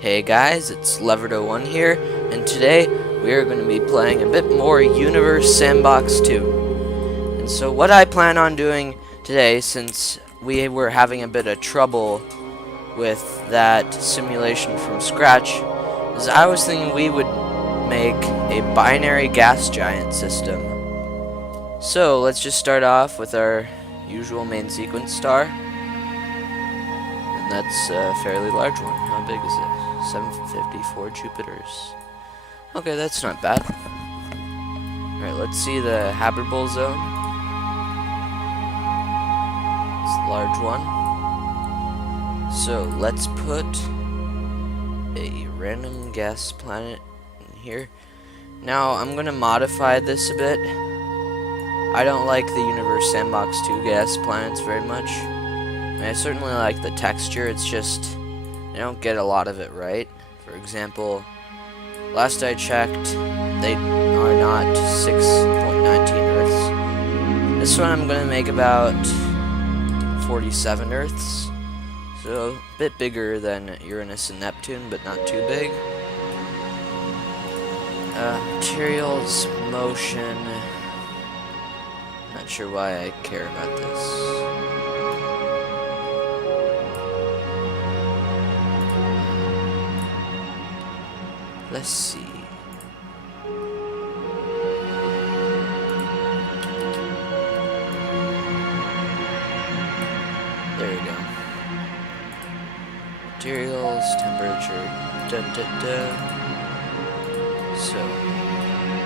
Hey guys, it's Leverdo1 here, and today we are going to be playing a bit more Universe Sandbox 2. And so what I plan on doing today, since we were having a bit of trouble with that simulation from scratch, is I was thinking we would make a binary gas giant system. So let's just start off with our usual main sequence star. And that's a fairly large one. How big is it? 754 Jupiters. Okay, that's not bad. Alright, let's see the habitable zone. It's a large one. So let's put a random gas planet in here. Now I'm gonna modify this a bit. I don't like the Universe Sandbox 2 gas planets very much. I certainly like the texture, it's just I don't get a lot of it right. For example, last I checked, they are not 6.19 Earths. This one I'm going to make about 47 Earths. So, a bit bigger than Uranus and Neptune, but not too big. Materials, motion. Not sure why I care about this. Let's see. There you go. Materials, temperature, So,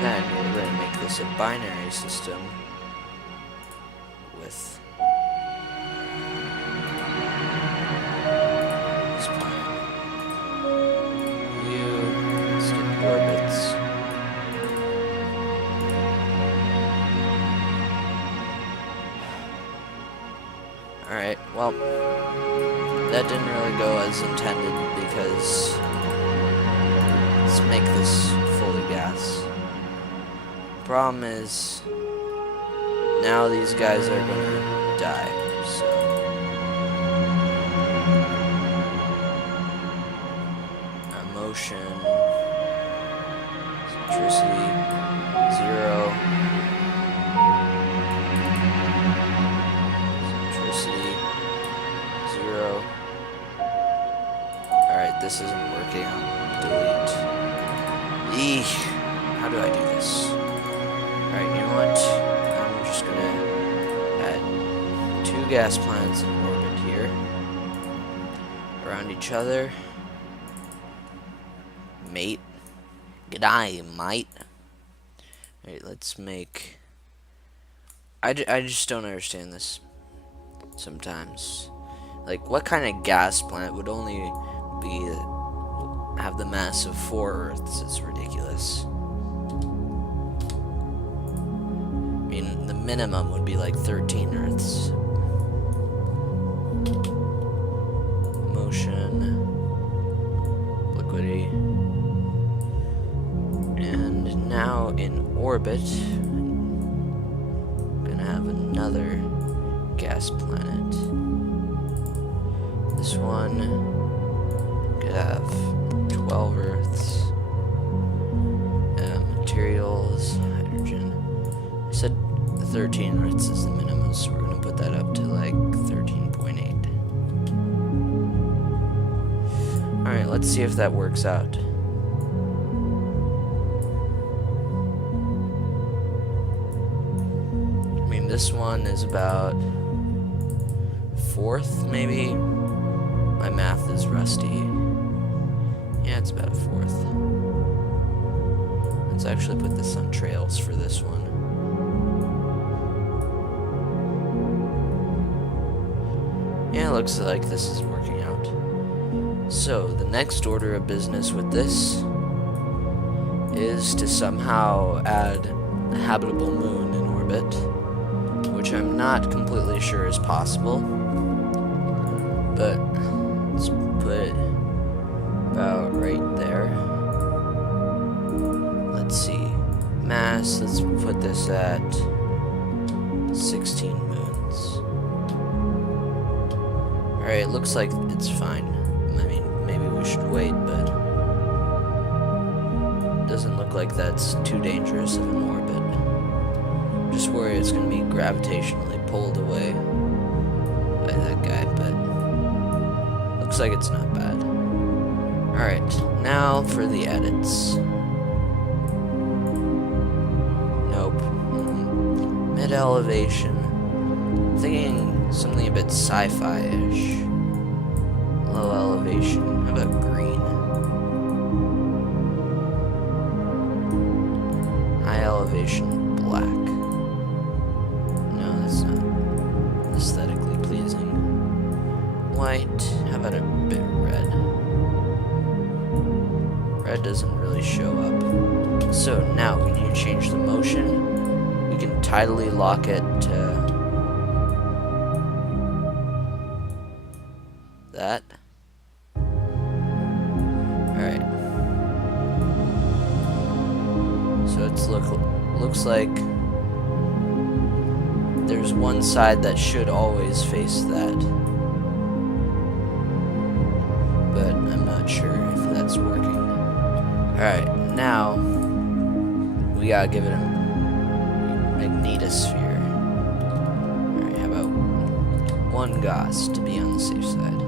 then we're going to make this a binary system with this planet. Orbits. Alright, well, that didn't really go as intended because let's make this fully gas. Problem is, now these guys are gonna die, so. Motion. Electricity, 0. Electricity, 0. Alright, this isn't working. I'll delete. Eesh. How do I do this? Alright, you know what? I'm just gonna add 2 gas planets in orbit here. Around each other. Mate. G'day, mate. Alright, let's make... I just don't understand this sometimes. Like, what kind of gas planet would only have the mass of 4 Earths? It's ridiculous. I mean, the minimum would be like 13 Earths. Motion. Liquidity. And now in orbit, I'm gonna have another gas planet. This one could have 12 Earths. Materials, hydrogen. I said 13 Earths is the minimum, so we're gonna put that up to like 13.8. Alright, let's see if that works out. This one is about 4th, maybe. My math is rusty. Yeah, it's about a 4th. Let's actually put this on trails for this one. Yeah, it looks like this is working out. So, the next order of business with this is to somehow add a habitable moon in orbit, which I'm not completely sure is possible, but let's put it about right there. Let's see, mass, let's put this at 16 moons. Alright, it looks like it's fine. I mean, maybe we should wait, but like that's too dangerous of an orbit. Just worry it's going to be gravitationally pulled away by that guy, but looks like it's not bad. Alright, now for the edits. Nope. Mid-elevation. Thinking something a bit sci-fi-ish. Low elevation. How about green? High elevation, black. No, that's not aesthetically pleasing. White. How about a bit red? Red doesn't really show up. So now we need to change the motion. We can tidally lock it to that. Alright. So it's looks like there's one side that should always face that. But I'm not sure if that's working. Alright, now we gotta give it a magnetosphere. Alright, how about one Gauss to be on the safe side?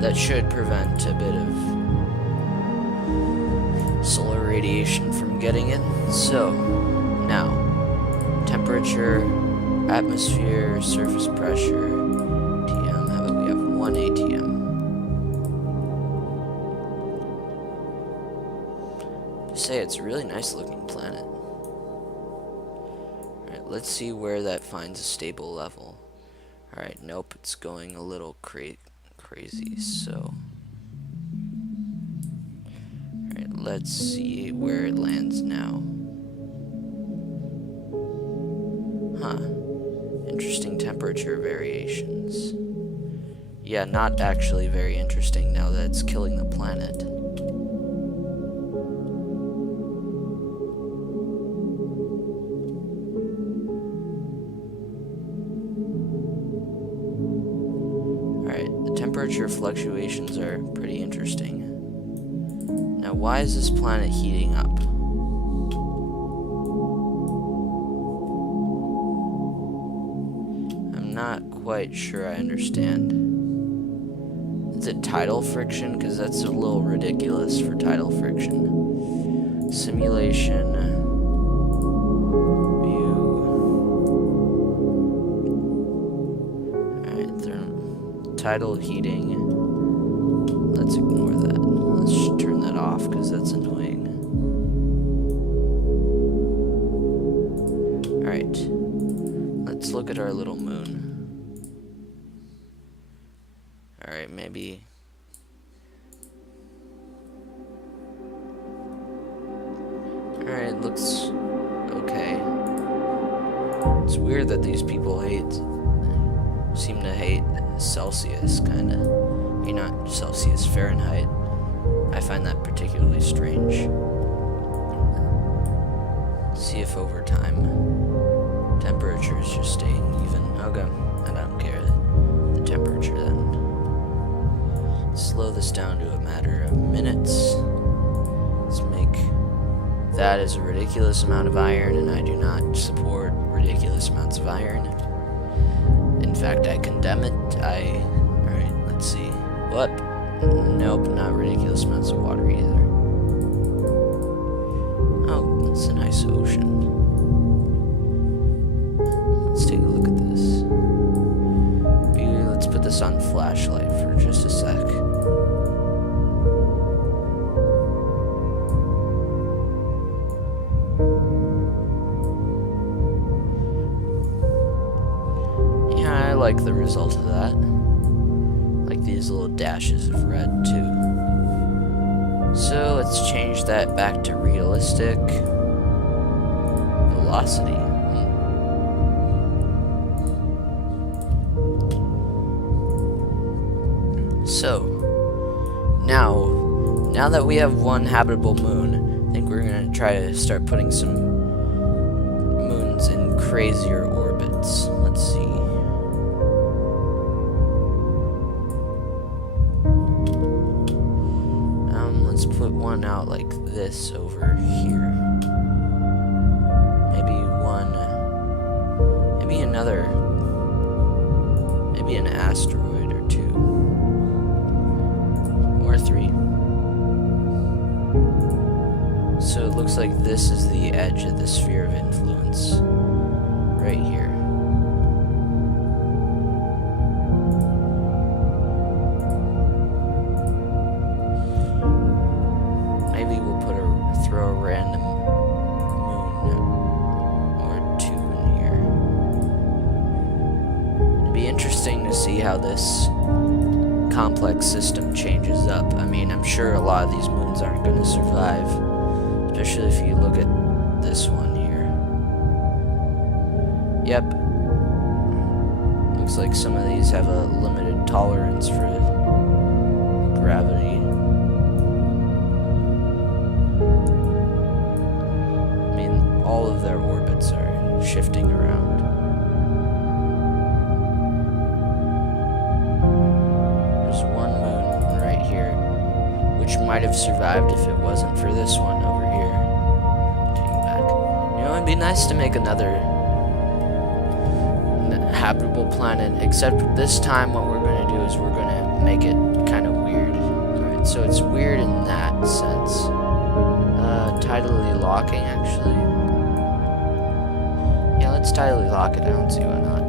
That should prevent a bit of solar radiation from getting in. So, now, temperature, atmosphere, surface pressure, ATM. How about we have 1 ATM? Say it's a really nice looking planet. Alright, let's see where that finds a stable level. Alright, nope, it's going a little crazy, so alright, let's see where it lands now. Interesting temperature variations. Yeah, not actually very interesting now that it's killing the planet. Temperature fluctuations are pretty interesting. Now, why is this planet heating up? I'm not quite sure I understand. Is it tidal friction? Because that's a little ridiculous for tidal friction. Simulation. Tidal heating. Let's ignore that. Let's just turn that off because that's annoying. Alright. Let's look at our little moon. Alright, maybe. Alright, looks okay. It's weird that these people seem to hate Celsius, kind of. Not Celsius, Fahrenheit. I find that particularly strange. See if over time temperature is just staying even. Okay, I don't care the temperature then. Slow this down to a matter of minutes. Let's make that as a ridiculous amount of iron, and I do not support ridiculous amounts of iron. In fact, I condemn it. Alright, let's see. What? Nope, not ridiculous amounts of water either. Oh, it's a nice ocean. Let's take a look at this. Maybe let's put this on flashlight for just a sec. I like the result of that. Like these little dashes of red too. So let's change that back to realistic velocity. So now that we have one habitable moon, I think we're gonna try to start putting some moons in crazier orbits. Let's see. let's put one out like this over here. Maybe one, maybe another, maybe an asteroid or two, or three. So it looks like this is the edge of the sphere of influence, right here. Maybe we'll throw a random moon or two in here. It'd be interesting to see how this complex system changes up. I mean, I'm sure a lot of these moons aren't going to survive, especially if you look at this one here. Yep. Looks like some of these have a limited tolerance for gravity. I mean, all of their orbits are shifting around. There's one moon right here, which might have survived if it wasn't for this one over here. Taking back. You know, it'd be nice to make another habitable planet, except this time what we're going to do is we're going to make it kind of weird. Alright, so it's weird in that sense. Tidally locking, actually. Yeah, let's tidally lock it. I don't see why not.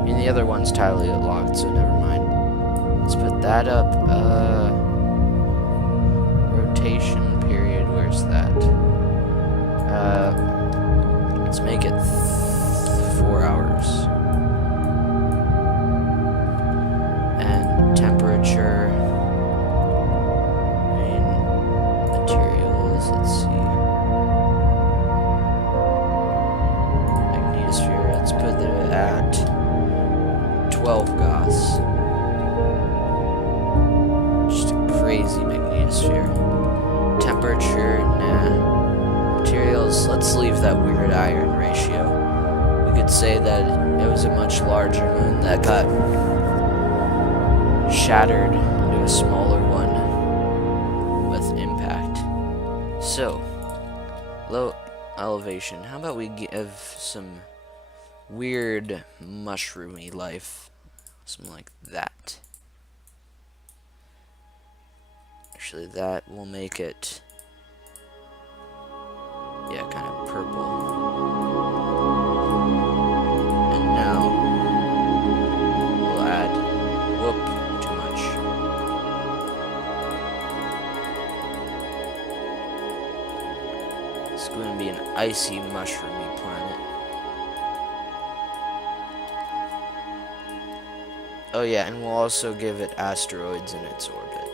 I mean, the other one's tidally locked, so never mind. Let's put that up. Rotation period, where's that? Let's make it 4 hours. And temperature, and materials, let's see. Magnetosphere, let's put it at 12 Gauss. Just a crazy magnetosphere. Temperature, nah. Materials, let's leave that weird iron ratio. We could say that it was a much larger moon that got shattered into a smaller one with impact. So, low elevation. How about we give some weird mushroomy life? Something like that. Actually, that will make it, yeah, kind of purple. And now we'll add, whoop, too much. It's going to be an icy, mushroomy planet. Oh yeah, and we'll also give it asteroids in its orbit.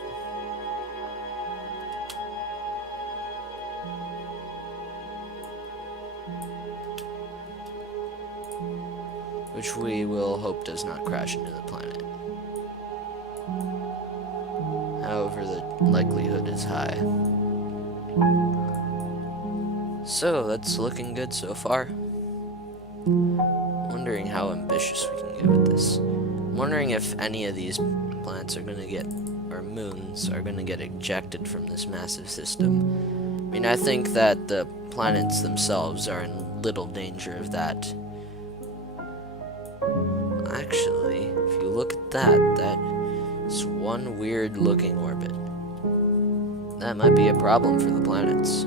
Which we will hope does not crash into the planet. However, the likelihood is high. So, that's looking good so far. Wondering how ambitious we can get with this. I'm wondering if any of these planets are gonna get, or moons, are gonna get ejected from this massive system. I mean, I think that the planets themselves are in little danger of that. Actually, if you look at that, that's one weird looking orbit. That might be a problem for the planets.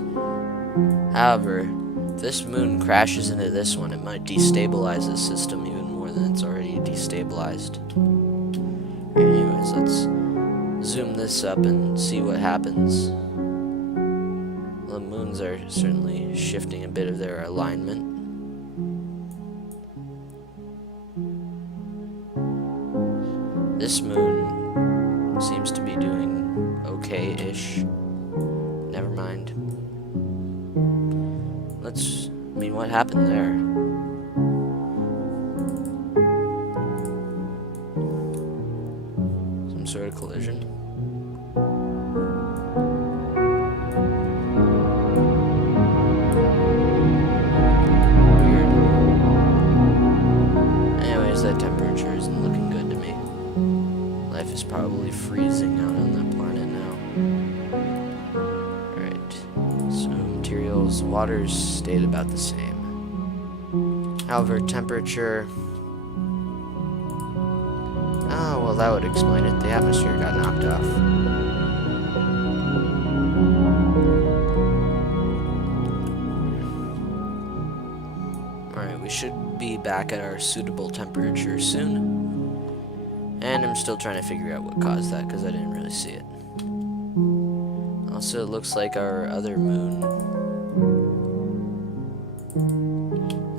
However, if this moon crashes into this one, it might destabilize the system even more than it's already destabilized. Anyways, let's zoom this up and see what happens. The moons are certainly shifting a bit of their alignment. This moon seems to be doing okay-ish. Never mind. I mean, what happened there? Some sort of collision? Weird. Anyways, that temperature isn't looking good to me. Life is probably freezing out on that planet now. Yes, water's stayed about the same. However, temperature... Oh, well, that would explain it. The atmosphere got knocked off. Alright, we should be back at our suitable temperature soon. And I'm still trying to figure out what caused that, because I didn't really see it. Also, it looks like our other moon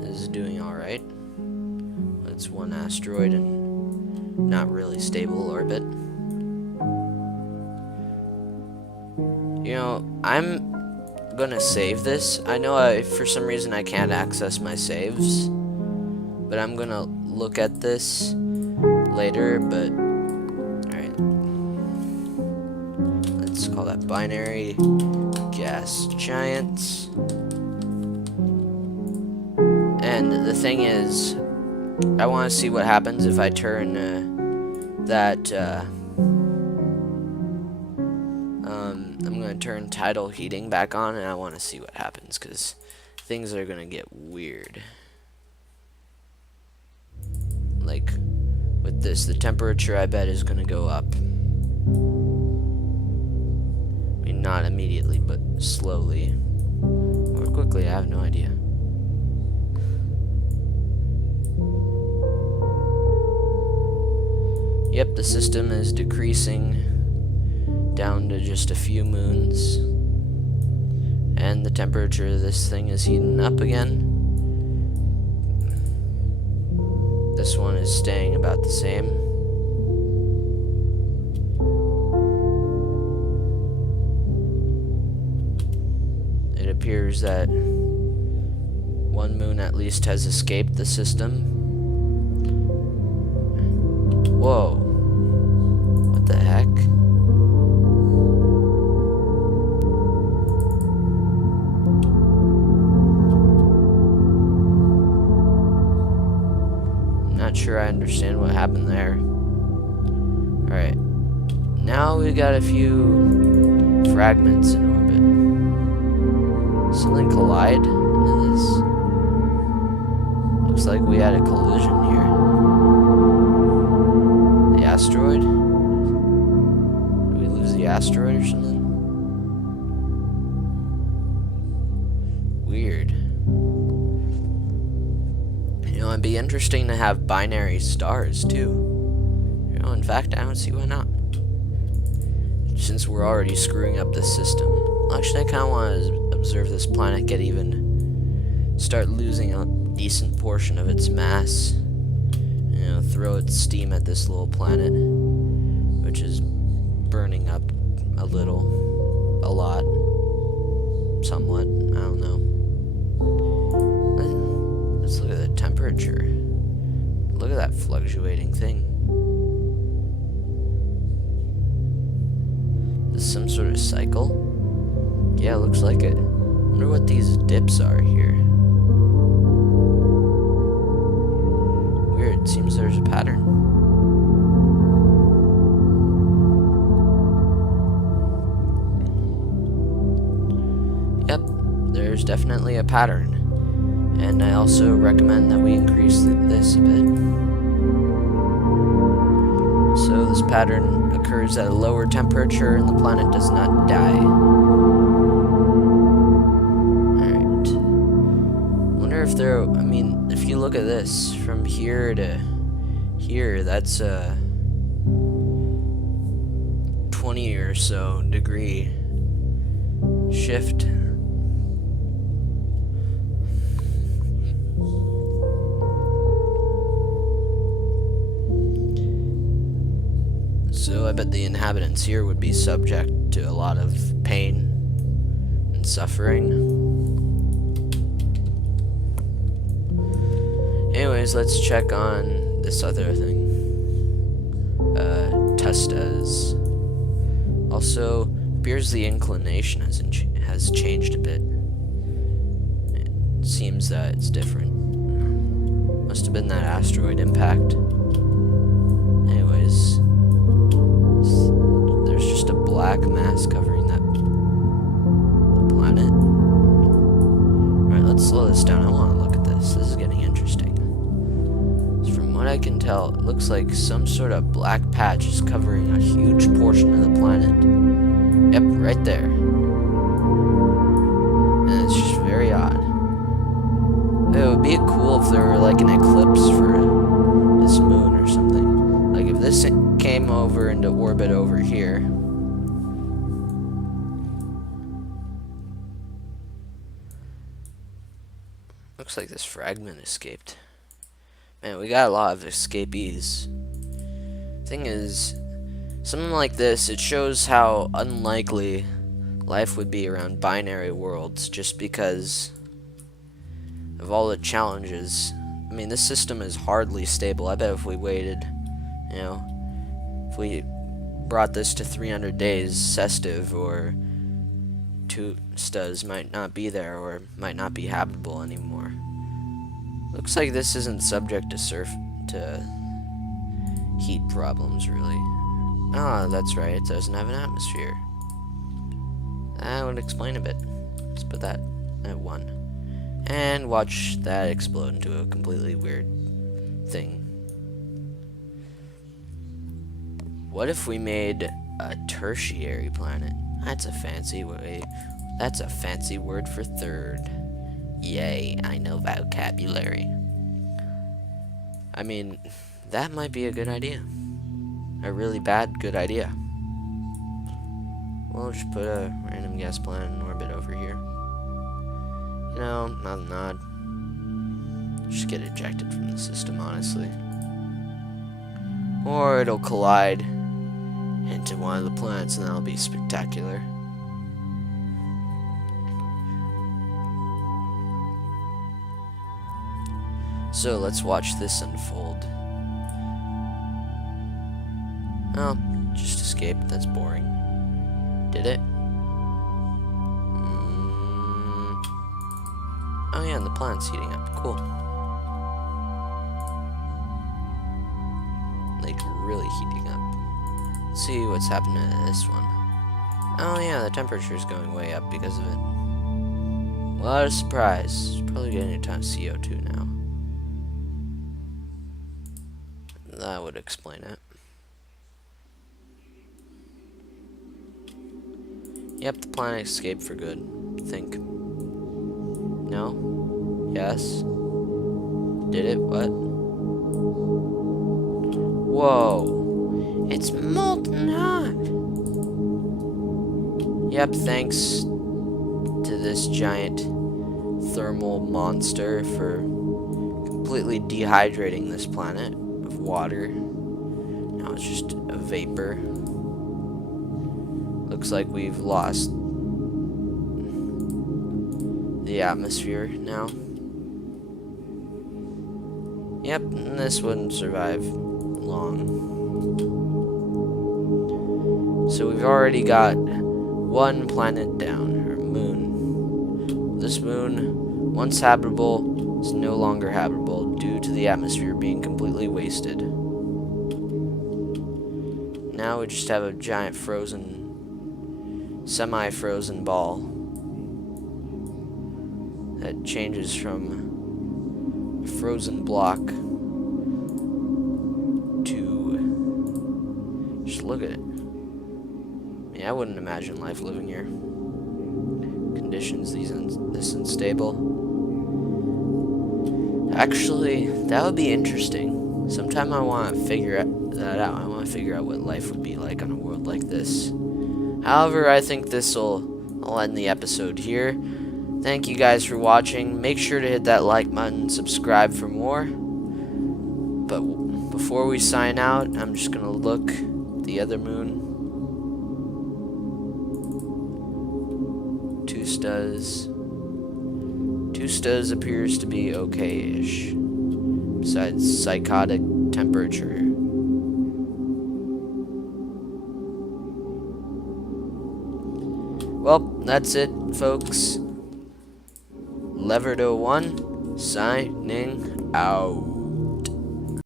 is doing alright. It's one asteroid and not really stable orbit. You know, I'm gonna save this. I know for some reason I can't access my saves, but I'm gonna look at this later, but alright. Let's call that binary gas giants. And the thing is, I want to see what happens if I turn I'm going to turn tidal heating back on, and I want to see what happens, because things are going to get weird. Like, with this, the temperature, I bet, is going to go up. I mean, not immediately, but slowly. Or quickly, I have no idea. Yep, the system is decreasing down to just a few moons. And the temperature of this thing is heating up again. This one is staying about the same. It appears that one moon at least has escaped the system. Whoa. What the heck? I'm not sure I understand what happened there. Alright. Now we got a few fragments in orbit. Something collide into this. Looks like we had a collision here. The asteroid? Did we lose the asteroid or something? Weird. You know, it'd be interesting to have binary stars too. You know, in fact, I don't see why not. Since we're already screwing up this system. Actually, I kind of want to observe this planet start losing a decent portion of its mass. You know, throw its steam at this little planet, which is burning up a little, a lot, somewhat, I don't know. Let's look at the temperature. Look at that fluctuating thing. Is this some sort of cycle? Yeah, it looks like it. I wonder what these dips are here. Weird, it seems there's a pattern. Yep, there's definitely a pattern. And I also recommend that we increase this a bit. So this pattern occurs at a lower temperature and the planet does not die. Alright. Wonder if I mean, if you look at this, from here to here, that's a 20 or so degree shift. So I bet the inhabitants here would be subject to a lot of pain and suffering. Anyways, let's check on this other thing. Testas. Also, appears the inclination has changed a bit. It seems that it's different. Must have been that asteroid impact. Anyways, just a black mass covering that planet. this down. I want to look at this. This is getting interesting. So from what I can tell, it looks like some sort of black patch is covering a huge portion of the planet. Yep, right there. And it's just very odd. It would be cool if there were like an eclipse for this moon or something. Like if this came over into orbit over here. Looks like this fragment escaped. Man, we got a lot of escapees. Thing is, something like this, it shows how unlikely life would be around binary worlds just because of all the challenges. I mean, this system is hardly stable. I bet if we waited, you know, if we brought this to 300 days, Sestive or Tustas might not be there or might not be habitable anymore. Looks like this isn't subject to heat problems, really. Ah, that's right, it doesn't have an atmosphere. That would explain a bit. Let's put that at 1. And watch that explode into a completely weird thing. What if we made a tertiary planet? That's a fancy way. That's a fancy word for third. Yay, I know vocabulary. I mean, that might be a good idea. A really bad good idea. We'll just put a random gas planet in orbit over here. You know, nothing odd. Just get ejected from the system, honestly. Or it'll collide into one of the planets and that'll be spectacular. So let's watch this unfold. Oh, just escaped. That's boring. Did it? Oh yeah, and the planet's heating up. Cool. Like, really heating up. Let's see what's happening to this one. Oh yeah, the temperature's going way up because of it. What a surprise. It's probably getting a ton of CO2 now. That would explain it. Yep, the planet escaped for good. Think. No? Yes? Did it? What? Whoa! It's molten hot! Yep, thanks to this giant thermal monster for completely dehydrating this planet of water. Now it's just a vapor. Looks like we've lost the atmosphere now. Yep, and this wouldn't survive long. So we've already got one planet down, or moon. This moon, once habitable, is no longer habitable due to the atmosphere being completely wasted. Now we just have a giant semi-frozen ball that changes from a frozen block to, just look at it. I wouldn't imagine life living here. Conditions this unstable. Actually, that would be interesting. Sometime I want to figure that out. I want to figure out what life would be like on a world like this. However, I think I'll end the episode here. Thank you guys for watching. Make sure to hit that like button, subscribe for more. But before we sign out, I'm just gonna look at the other moon. Tustas appears to be okay-ish, besides psychotic temperature. Well, that's it, folks. Leverdo1 signing out.